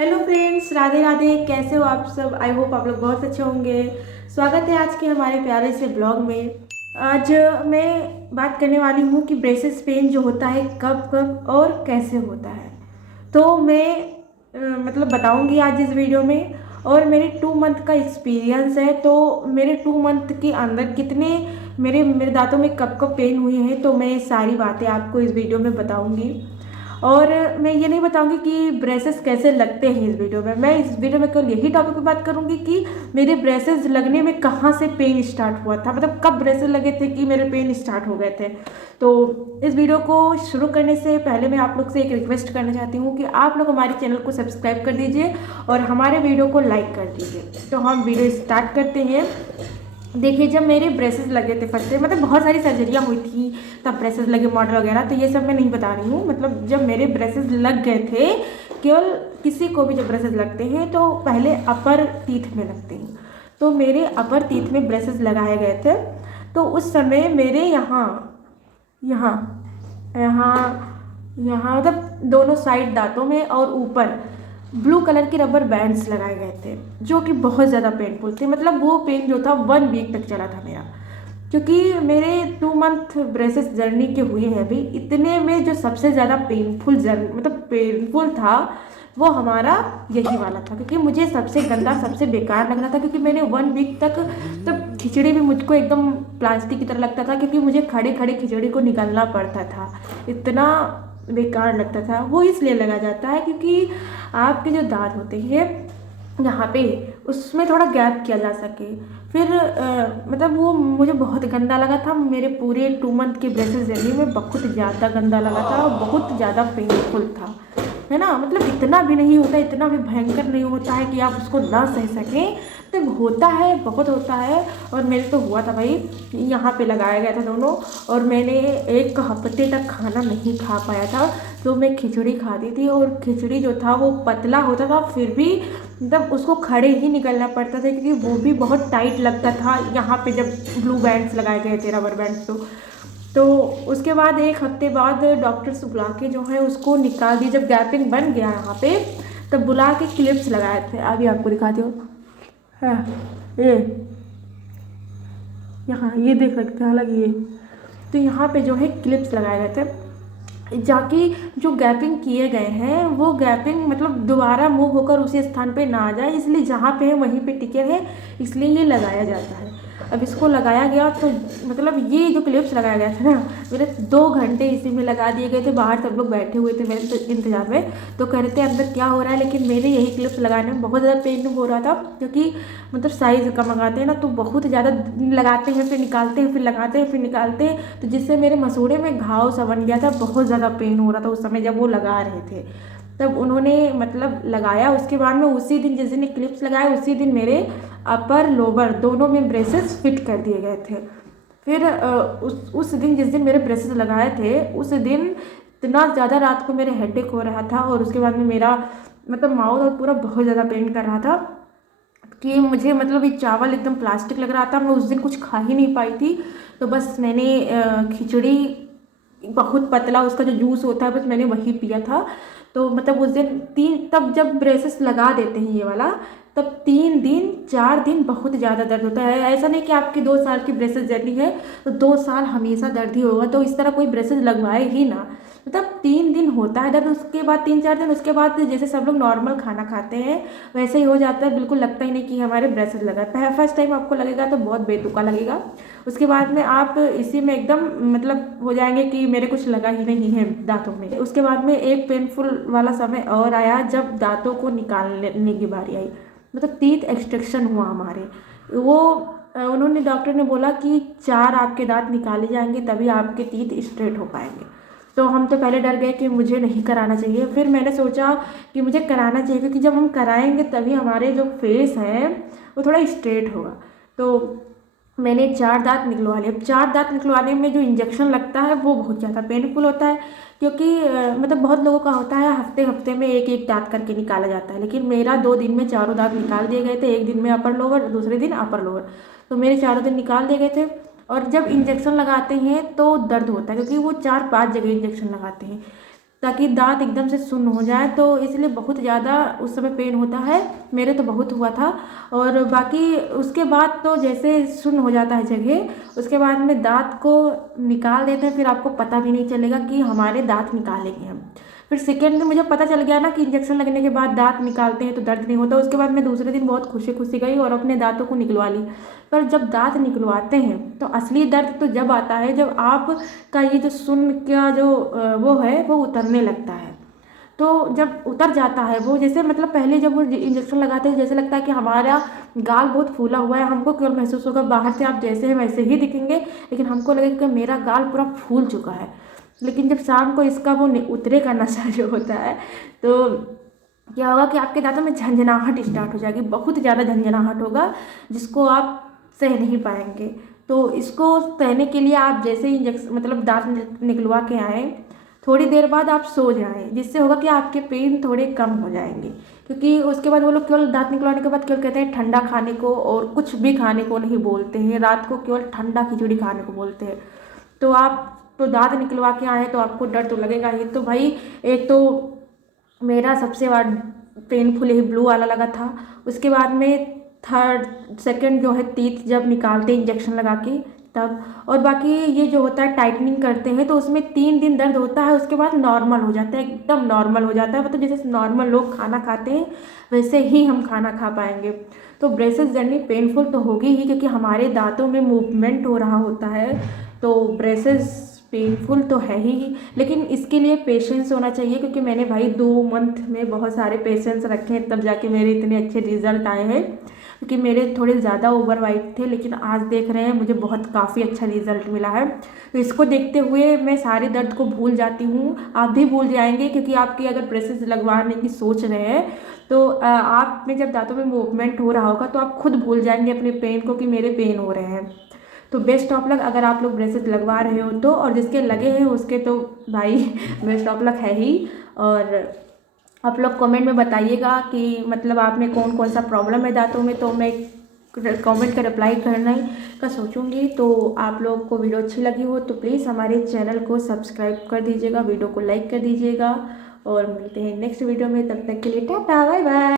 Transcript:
Hello friends, Radhe Radhe. कैसे हो आप सब? आई होप आप लोग बहुत अच्छे होंगे। स्वागत है आज के हमारे प्यारे से ब्लॉग में। आज मैं बात करने वाली हूँ कि ब्रेसेस पेन जो होता है कब कब और कैसे होता है। तो मैं बताऊँगी आज इस वीडियो में। और मेरे 2 मंथ का एक्सपीरियंस है, तो मेरे 2 मंथ के अंदर कितने मेरे मेरे दांतों में कब कब पेन हुए हैं, तो मैं सारी बातें आपको इस वीडियो में बताऊँगी। और मैं ये नहीं बताऊंगी कि ब्रेसेस कैसे लगते हैं। इस वीडियो में मैं इस वीडियो में केवल यही टॉपिक पे बात करूंगी कि मेरे ब्रेसेस लगने में कहाँ से पेन स्टार्ट हुआ था, मतलब कब ब्रेसेस लगे थे कि मेरे पेन स्टार्ट हो गए थे। तो इस वीडियो को शुरू करने से पहले मैं आप लोग से एक रिक्वेस्ट करना चाहती हूँ कि आप लोग हमारे चैनल को सब्सक्राइब कर दीजिए और हमारे वीडियो को लाइक कर दीजिए। तो हम वीडियो स्टार्ट करते हैं। देखिए, जब मेरे ब्रेसेस लगे थे फर्स्ट टाइम, मतलब बहुत सारी सर्जरियाँ हुई थी तब ब्रेसेस लगे, मॉडल वगैरह, तो ये सब मैं नहीं बता रही हूँ। मतलब जब मेरे ब्रेसेस लग गए थे, केवल किसी को भी जब ब्रेसेस लगते हैं तो पहले अपर टीथ में लगते हैं। तो मेरे अपर टीथ में ब्रेसेस लगाए गए थे। तो उस समय मेरे यहाँ यहाँ यहाँ यहाँ मतलब दोनों साइड दांतों में और ऊपर ब्लू कलर के रबर बैंड्स लगाए गए थे, जो कि बहुत ज़्यादा पेनफुल थे। मतलब वो पेन जो था 1 वीक तक चला था मेरा, क्योंकि मेरे 2 मंथ ब्रेसेस जर्नी के हुए हैं अभी। इतने में जो सबसे ज़्यादा पेनफुल जर्नी मतलब पेनफुल था वो हमारा यही वाला था, क्योंकि मुझे सबसे गंदा सबसे बेकार लग रहा था। क्योंकि मैंने 1 वीक तक, तब खिचड़ी भी मुझको एकदम प्लास्टिक की तरह लगता था, क्योंकि मुझे खड़े खड़े खिचड़ी को निकालना पड़ता था। इतना बेकार लगता था। वो इसलिए लगा जाता है क्योंकि आपके जो दांत होते हैं यहाँ पे, उसमें थोड़ा गैप किया जा सके। फिर मतलब वो मुझे बहुत गंदा लगा था। मेरे पूरे 2 मंथ के ब्रेसेस जर्नी में बहुत ज़्यादा गंदा लगा था और बहुत ज़्यादा पेनफुल था, है ना। मतलब इतना भी नहीं होता, इतना भी भयंकर नहीं होता है कि आप उसको ना सह सकें। तो होता है, बहुत होता है। और मेरे तो हुआ था भाई, यहाँ पे लगाया गया था दोनों। और मैंने 1 हफ्ते तक खाना नहीं खा पाया था। तो मैं खिचड़ी खाती थी, और खिचड़ी जो था वो पतला होता था, फिर भी मतलब उसको खड़े ही निकलना पड़ता था, क्योंकि वो भी बहुत टाइट लगता था यहाँ पे जब ब्लू बैंड्स लगाए गए थे, रबर बैंड्स। तो उसके बाद 1 हफ्ते बाद डॉक्टर्स बुला के जो है उसको निकाल दी। जब गैपिंग बन गया यहाँ पे, तब बुला के क्लिप्स लगाए थे। अभी आपको दिखाती हूँ। हाँ, ये यहाँ ये देख सकते हैं, हालांकि ये तो यहाँ पे जो है क्लिप्स लगाए गए थे, जाकि जो गैपिंग किए गए हैं वो गैपिंग मतलब दोबारा मूव होकर उसी स्थान पे ना आ जाए, इसलिए जहाँ पे है वहीं पे टिके रहे, इसलिए ये लगाया जाता है। अब इसको लगाया गया तो मतलब ये जो क्लिप्स लगाया गया था ना, मेरे 2 घंटे इसी में लगा दिए गए थे। बाहर सब लोग बैठे हुए थे मेरे इंतजार में, तो कह रहे थे अंदर क्या हो रहा है, लेकिन मेरे यही क्लिप्स लगाने में बहुत ज़्यादा पेन हो रहा था। क्योंकि मतलब साइज़ का मंगाते हैं ना, तो बहुत ज़्यादा लगाते हैं, फिर निकालते हैं, फिर लगाते हैं, फिर निकालते हैं, तो जिससे मेरे मसूड़े में घाव सा बन गया था। बहुत ज़्यादा पेन हो रहा था उस समय जब वो लगा रहे थे। तब उन्होंने मतलब लगाया। उसके बाद में उसी दिन, जिस दिन क्लिप्स लगाए, उसी दिन मेरे अपर लोअर दोनों में ब्रेसेस फिट कर दिए गए थे। फिर उस दिन, जिस दिन मेरे ब्रेसेस लगाए थे, उस दिन इतना ज़्यादा रात को मेरे हेडेक हो रहा था, और उसके बाद में मेरा मतलब माउथ और पूरा बहुत ज़्यादा पेन कर रहा था कि मुझे मतलब ये चावल एकदम प्लास्टिक लग रहा था। मैं उस दिन कुछ खा ही नहीं पाई थी। तो बस मैंने खिचड़ी, बहुत पतला उसका जो जूस होता है, बस मैंने वही पिया था। तो मतलब उस दिन तब जब ब्रेसेस लगा देते हैं ये वाला, तब 3 दिन 4 दिन बहुत ज़्यादा दर्द होता है। ऐसा नहीं कि आपकी 2 साल की ब्रेसेस जर्नी है तो 2 साल हमेशा दर्द ही होगा, तो इस तरह कोई ब्रेसेस लगवाए ही ना। मतलब 3 दिन होता है दर्द, उसके बाद 3-4 दिन, उसके बाद जैसे सब लोग नॉर्मल खाना खाते हैं वैसे ही हो जाता है। बिल्कुल लगता ही नहीं कि हमारे ब्रेसेस लगा है। फर्स्ट टाइम आपको लगेगा तो बहुत बेतुका लगेगा। उसके बाद में आप इसी में एकदम मतलब हो जाएंगे कि मेरे कुछ लगा ही नहीं है दांतों में। उसके बाद में एक पेनफुल वाला समय और आया, जब दांतों को निकालने की बारी आई। मतलब टीथ एक्सट्रैक्शन हुआ हमारे। वो उन्होंने, डॉक्टर ने बोला कि 4 आपके दांत निकाले जाएंगे तभी आपके टीथ स्ट्रेट हो पाएंगे। तो हम तो पहले डर गए कि मुझे नहीं कराना चाहिए। फिर मैंने सोचा कि मुझे कराना चाहिए, क्योंकि जब हम कराएंगे तभी हमारे जो फेस है वो थोड़ा स्ट्रेट होगा। तो मैंने 4 दांत निकलवा लिए। अब 4 दांत निकलवाने में जो इंजेक्शन लगता है वो बहुत ज़्यादा पेनफुल होता है, क्योंकि मतलब बहुत लोगों का होता है हफ्ते हफ्ते में एक एक दांत करके निकाला जाता है, लेकिन मेरा 2 दिन में चारों दांत निकाल दिए गए थे। एक दिन में अपर लोअर, दूसरे दिन अपर लोअर, तो मेरे चारों दिन निकाल दिए गए थे। और जब इंजेक्शन लगाते हैं तो दर्द होता है, क्योंकि वो 4-5 जगह इंजेक्शन लगाते हैं। ताकि दांत एकदम से सुन्न हो जाए। तो इसलिए बहुत ज़्यादा उस समय पेन होता है, मेरे तो बहुत हुआ था। और बाकी उसके बाद तो जैसे सुन्न हो जाता है जगह, उसके बाद में दांत को निकाल देते हैं, फिर आपको पता भी नहीं चलेगा कि हमारे दांत निकालेंगे हम। फिर सेकेंड दिन मुझे पता चल गया ना कि इंजेक्शन लगने के बाद दांत निकालते हैं तो दर्द नहीं होता। उसके बाद मैं दूसरे दिन बहुत खुशी खुशी गई और अपने दांतों को निकलवा ली। पर जब दांत निकलवाते हैं तो असली दर्द तो जब आता है जब आपका ये जो सुन्न का जो वो है वो उतरने लगता है। तो जब उतर जाता है वो, जैसे मतलब पहले जब वो इंजेक्शन लगाते हैं जैसे लगता है कि हमारा गाल बहुत फूला हुआ है, हमको केवल महसूस होगा, बाहर से आप जैसे हैं वैसे ही दिखेंगे, लेकिन हमको लगेगा कि मेरा गाल पूरा फूल चुका है। लेकिन जब शाम को इसका वो उतरेगा नशा जो होता है, तो क्या होगा कि आपके दांतों में झंझनाहट स्टार्ट हो जाएगी, बहुत ज़्यादा झंझनाहट होगा जिसको आप सह नहीं पाएंगे। तो इसको सहने के लिए आप जैसे ही इंजेक्शन मतलब दांत निकलवा के आएँ, थोड़ी देर बाद आप सो जाएं, जिससे होगा कि आपके पेन थोड़े कम हो जाएंगे। क्योंकि उसके बाद वो लोग केवल दांत निकलवाने के बाद केवल कहते हैं ठंडा खाने को, और कुछ भी खाने को नहीं बोलते हैं, रात को केवल ठंडा खिचड़ी खाने को बोलते हैं। तो आप तो दांत निकलवा के आए तो आपको डर तो लगेगा ही। तो भाई एक तो मेरा सबसे बार पेनफुल ही ब्लू वाला लगा था। उसके बाद में थर्ड सेकंड जो है टीथ जब निकालते इंजेक्शन लगा के तब। और बाकी ये जो होता है टाइटनिंग करते हैं तो उसमें 3 दिन दर्द होता है, उसके बाद नॉर्मल हो जाता है, एकदम नॉर्मल हो जाता है। मतलब जैसे नॉर्मल लोग खाना खाते हैं वैसे ही हम खाना खा पाएंगे। तो ब्रेसेस जर्नी पेनफुल तो होगी ही, क्योंकि हमारे दांतों में मूवमेंट हो रहा होता है। तो ब्रेसेस पेनफुल तो है ही, लेकिन इसके लिए पेशेंस होना चाहिए। क्योंकि मैंने भाई 2 मंथ में बहुत सारे पेशेंस रखे हैं, तब जाके मेरे इतने अच्छे रिजल्ट आए हैं। क्योंकि मेरे थोड़े ज़्यादा ओवर वाइट थे, लेकिन आज देख रहे हैं मुझे बहुत काफ़ी अच्छा रिजल्ट मिला है। तो इसको देखते हुए मैं सारे दर्द को भूल जाती हूँ, आप भी भूल जाएंगे। क्योंकि आपकी अगर ब्रेसेस लगवाने की सोच रहे हैं तो आप में जब दांतों में मूवमेंट हो रहा होगा तो आप खुद भूल जाएंगे अपने पेन को कि मेरे पेन हो रहे हैं। तो बेस्ट ऑफ लक अगर आप लोग ब्रेसेस लगवा रहे हो तो, और जिसके लगे हैं उसके तो भाई बेस्ट ऑफ लक है ही। और आप लोग कमेंट में बताइएगा कि मतलब आप में कौन कौन सा प्रॉब्लम है दांतों में, तो मैं कमेंट का रिप्लाई करना ही का सोचूंगी। तो आप लोग को वीडियो अच्छी लगी हो तो प्लीज़ हमारे चैनल को सब्सक्राइब कर दीजिएगा, वीडियो को लाइक कर दीजिएगा। और मिलते हैं नेक्स्ट वीडियो में, तब तक के लिए टाटा बाय बाय।